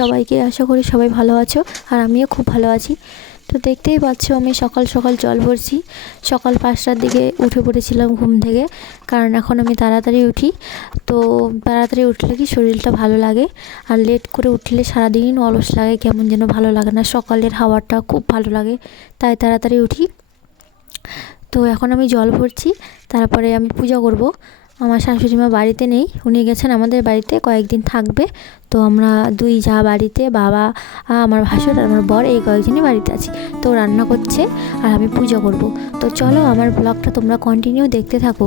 সবাইকে, আশা করি সবাই ভালো আছো আর আমিও খুব ভালো আছি। তো দেখতেই পাচ্ছ আমি সকাল সকাল জল ভরছি। সকাল 5টার দিকে উঠে পড়েছিলাম ঘুম থেকে, কারণ এখন আমি তাড়াতাড়ি উঠি। তো তাড়াতাড়ি উঠলে কি শরীরটা ভালো লাগে, আর লেট করে উঠলে সারাদিন অলস লাগে, কেমন যেন ভালো লাগে না। সকালের হাওয়াটা খুব ভালো লাগে, তাই তাড়াতাড়ি উঠি। তো এখন আমি জল ভরছি, তারপরে আমি পূজা করব। আমার শাশুড়ি মা বাড়িতে নেই, উনি গেছেন আমাদের বাড়িতে কয়েকদিন থাকবে। তো আমরা দুই যা বাড়িতে, বাবা, আমার ভাসুর আর আমার বর, এই কয়েকজনই বাড়িতে আছি। তো রান্না করছে আর আমি পূজা করব। তো চলো আমার ব্লগটা তোমরা কন্টিনিউ দেখতে থাকো।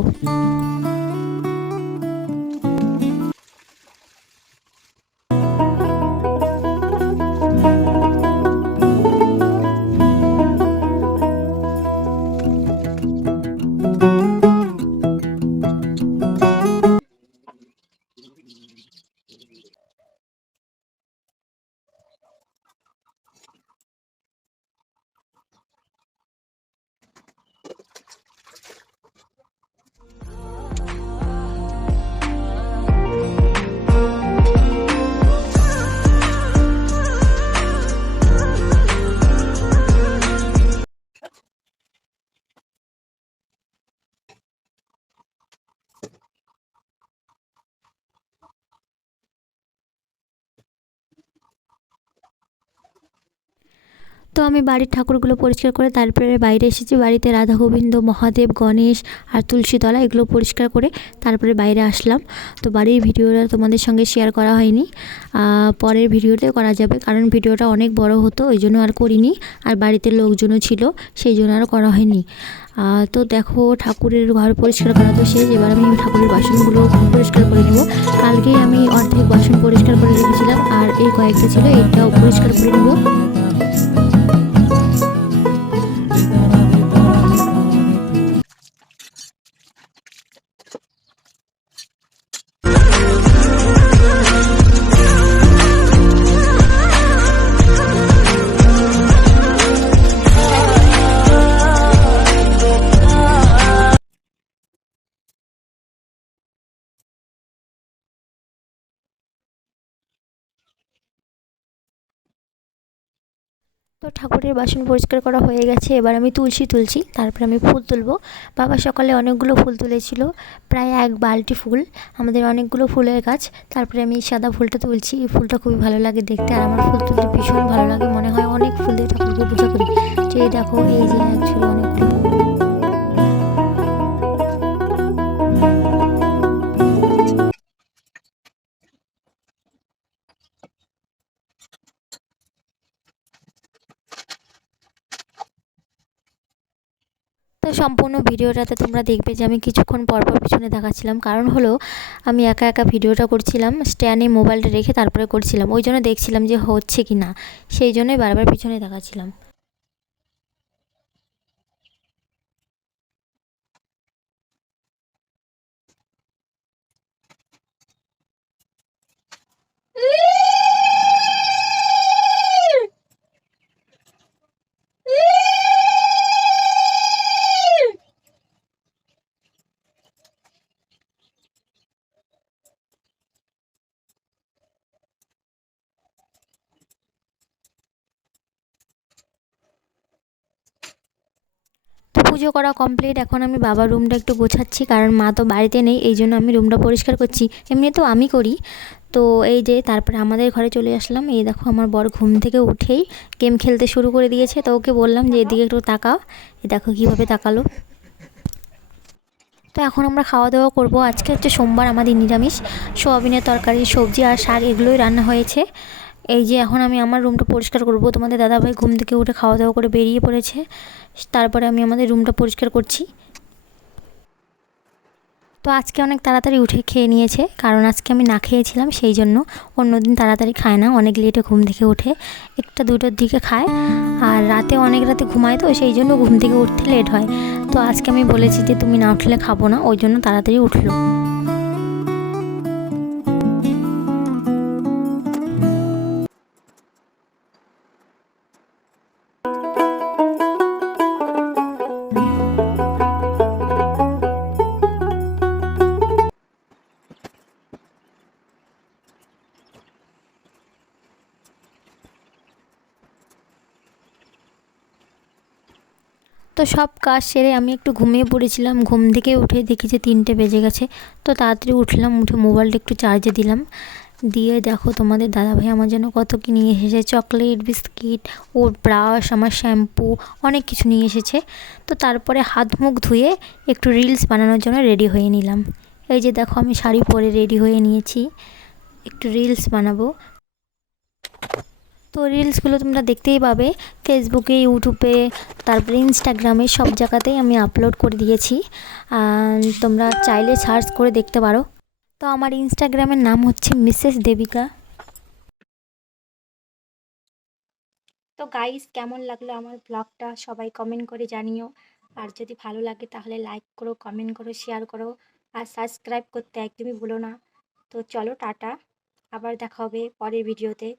তো আমি বাড়ির ঠাকুরগুলো পরিষ্কার করে তারপরে বাইরে এসেছি। বাড়িতে রাধা গোবিন্দ, মহাদেব, গণেশ আর তুলসীতলা এগুলো পরিষ্কার করে তারপরে বাইরে আসলাম। তো বাড়ির ভিডিওটা তোমাদের সঙ্গে শেয়ার করা হয়নি, পরের ভিডিওতে করা যাবে, কারণ ভিডিওটা অনেক বড় হতো, ওই জন্য আর করিনি। আর বাড়িতে লোকজনও ছিল, সেই জন্য আর করা হয়নি। তো দেখো ঠাকুরের ঘর পরিষ্কার করা তো শেষ, এবার আমি ঠাকুরের বাসনগুলো পরিষ্কার করে নেব। কালকেই আমি অর্ধেক বাসন পরিষ্কার করে রেখেছিলাম, আর এই কয়েকটা ছিল, এইটাও পরিষ্কার করে নেব। তো ঠাকুরের বাসন পরিষ্কার করা হয়ে গেছে, এবার আমি তুলসী তুলছি, তারপরে আমি ফুল তুলবো। বাবা সকালে অনেকগুলো ফুল তুলেছিল, প্রায় 1 বালতি ফুল, আমাদের অনেকগুলো ফুলের গাছ। তারপরে আমি সাদা ফুলটা তুলছি, এই ফুলটা খুবই ভালো লাগে দেখতে, আর আমার ফুল তুলতে ভীষণ ভালো লাগে, মনে হয় অনেক ফুল দিয়ে ঠাকুরকে পূজা করি। তো এই দেখো, এই যে অ্যাকচুয়ালি অনেকগুলো। তো সম্পূর্ণ ভিডিওটাতে তোমরা দেখবে যে আমি কিছুক্ষণ পরপর পিছনে দেখাচ্ছিলাম, কারণ হলো আমি একা একা ভিডিওটা করছিলাম, স্ট্যান্ডে মোবাইলটা রেখে তারপরে করছিলাম, ওই জন্য দেখছিলাম যে হচ্ছে কি না, সেই জন্যই বারবার পিছনে দেখাচ্ছিলাম। তো পুজো করা কমপ্লিট, এখন আমি বাবার রুমটা একটু গোছাচ্ছি, কারণ মা তো বাড়িতে নেই, এই জন্য আমি রুমটা পরিষ্কার করছি। এমনি তো আমি করি। তো এই যে তারপরে আমাদের ঘরে চলে আসলাম। এই দেখো আমার বর ঘুম থেকে উঠেই গেম খেলতে শুরু করে দিয়েছে, তো ওকে বললাম যে এদিকে একটু তাকাও। এই দেখো কীভাবে তাকালো। তো এখন আমরা খাওয়া দাওয়া করব। আজকে হচ্ছে সোমবার, আমাদের নিরামিষ, সোয়াবিনের তরকারি, সবজি আর শাক এগুলোই রান্না হয়েছে। এই যে এখন আমি আমার রুমটা পরিষ্কার করব। তোমাদের দাদাভাই ঘুম থেকে উঠে খাওয়া দাওয়া করে বেরিয়ে পড়েছে, তারপরে আমি আমাদের রুমটা পরিষ্কার করছি। তো আজকে অনেক তাড়াতাড়ি উঠে খেয়ে নিয়েছে, কারণ আজকে আমি না খেয়েছিলাম, সেই জন্য। অন্যদিন তাড়াতাড়ি খায় না, অনেক লেটে ঘুম থেকে উঠে, 1টা 2টার দিকে খায়, আর রাতে অনেক রাতে ঘুমায়, তো সেই জন্য ঘুম থেকে উঠতে লেট হয়। তো আজকে আমি বলেছি যে তুমি না উঠলে খাবো না, ওই জন্য তাড়াতাড়ি উঠলো। তো সব কাজ সেরে আমি একটু ঘুমিয়ে পড়েছিলাম। ঘুম থেকে উঠে দেখি যে 3টে বেজে গেছে। তো তাড়াতাড়ি উঠলাম, উঠে মোবাইলটা একটু চার্জে দিলাম। দিয়ে দেখো তোমাদের দাদাভাই আমার জন্য কত কী নিয়ে এসেছে, চকলেট, বিস্কিট, ওর ব্রাশ, আমার শ্যাম্পু, অনেক কিছু নিয়ে এসেছে। তো তারপরে হাত মুখ ধুয়ে একটু রিলস বানানোর জন্য রেডি হয়ে নিলাম। এই যে দেখো আমি শাড়ি পরে রেডি হয়ে নিয়েছি, একটু রিলস বানাবো। তো রিলসগুলো তোমরা দেখতেই পাবে ফেসবুকে, ইউটিউবে, তারপরে ইনস্টাগ্রামে, সব জায়গাতেই আমি আপলোড করে দিয়েছি। তোমরা চাইলে সার্চ করে দেখতে পারো। তো আমার ইনস্টাগ্রামের নাম হচ্ছে মিসেস দেবিকা। তো গাইস, কেমন লাগলো আমার ব্লগটা সবাই কমেন্ট করে জানিও। আর যদি ভালো লাগে তাহলে লাইক করো, কমেন্ট করো, শেয়ার করো, আর সাবস্ক্রাইব করতে একদমই ভুলো না। তো চলো টাটা, আবার দেখা হবে পরের ভিডিওতে।